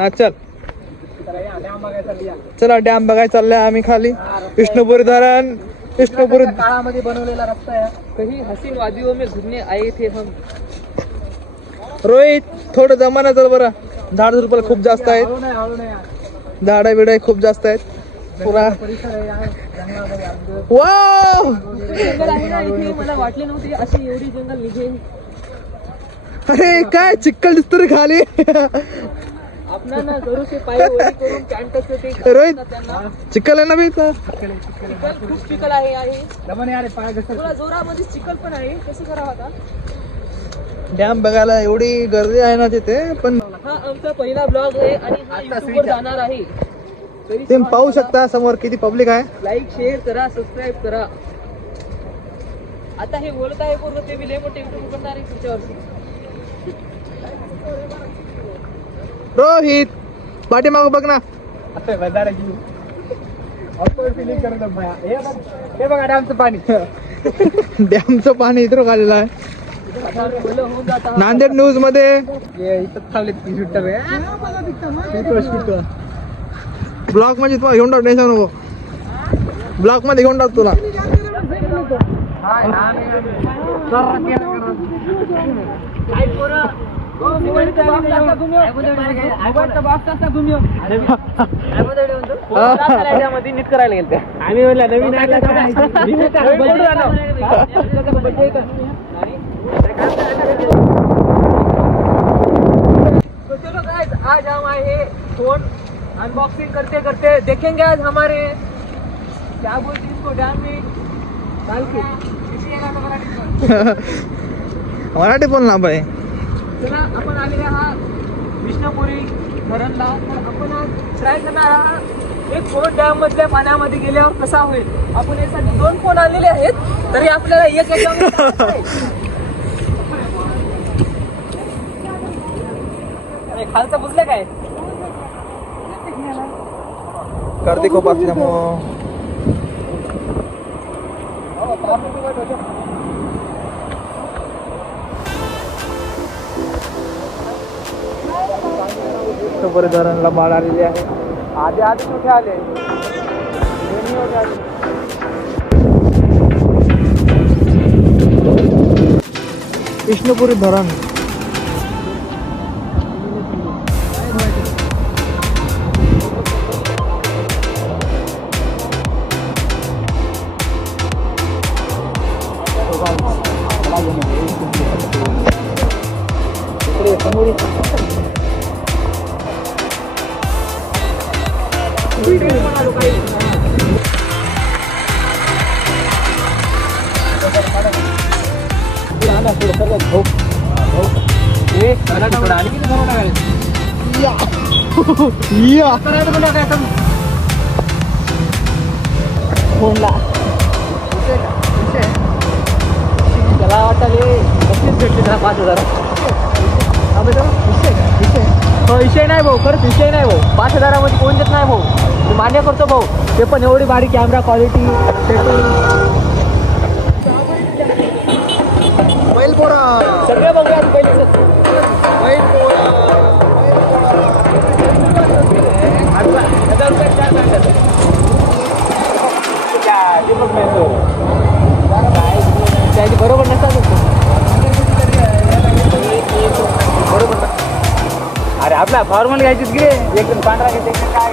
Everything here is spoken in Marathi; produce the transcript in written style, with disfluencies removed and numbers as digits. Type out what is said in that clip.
हा चल चला डॅम बघायला चाललोय आम्ही खाली. विष्णुपुरी धरण, विष्णुपुरी काळामध्ये बनवलेला रस्ता आहे. कहीं हसीन वादियों में घूमने आए थे हम. रोहित थोडं जमाना चल बरं. झाड झुडपं खूप जास्त आहेत, झाडं बिड खूप जास्त आहेत. पुरा वाव मला वाटले नव्हते अशी एवढी जंगल निघेल. अरे काय चिक्कल दिसतो रे खाली. आपणाला जरूर से पाय वरी करून कॅन्टस ते रोहित चिक्कल आहे ना बी इथं? खूप चिखल आहे. थोडा जोरामध्ये चिखल पण आहे. कसं करावं आता? डॅम बघायला एवढी गर्दी आहे ना तिथे. पण हा आमचा पहिला ब्लॉग आहे आणि हा YouTubeवर जाणार आहे. तुम्ही पाहू शकता समोर किती पब्लिक आहे. लाईक शेअर करा, सबस्क्राईब करा. आता हे बोलत आहे पूर्ण ते लय मोठे YouTube करणार आहे पुढच्या वर्षी. रोहित पाठीमाग बघ ना. हे बघा डॅमचं पाणी. डॅमचं पाणी इथं काढलेलं आहे. नांदेड न्यूज मध्ये ब्लॉक मध्ये तुम्हाला घेऊन टाक. टेन्शन नको, ब्लॉक मध्ये घेऊन टाक तुला. नीट करायला गेल आम्ही नवीन तो चलो गाइस आज हम आए हैं फोन अनबॉक्सिंग करते करते देखेंगे आज हमारे क्या बोलते हैं इसको डैम में डाल के मराठी बोल ना बाई. चला आपण आलेले हा विष्णुपुरी धरणला. तर आपण आज ट्राय करणार आहात एक फोन डॅम मधल्या पाण्यामध्ये गेल्यावर कसा होईल. आपण यासाठी 2 फोन आणलेले आहेत तरी आपल्याला एक खालचं बुजलं काय गर्दी खूप असल्यामुळं विष्णुपुरी धरणला बाळ आलेली आहे. आधी कुठे आले विष्णुपुरी धरण. त्याला वाटले 25 भेटले त्याला 5000. विषय नाही भाऊ, खरंच विषय नाही भाऊ. 5000 मध्ये कोण देत नाही भाऊ. मी मान्य करतो भाऊ. ते पण एवढी भारी कॅमेरा क्वालिटी. बैल पोरा सगळे बघूया पहिले. बैल पोरा बरोबर नसतात बरोबर. अरे आपला फॉर्मल घ्यायचीच गे. एकदम पांढरा घ्यायचं काय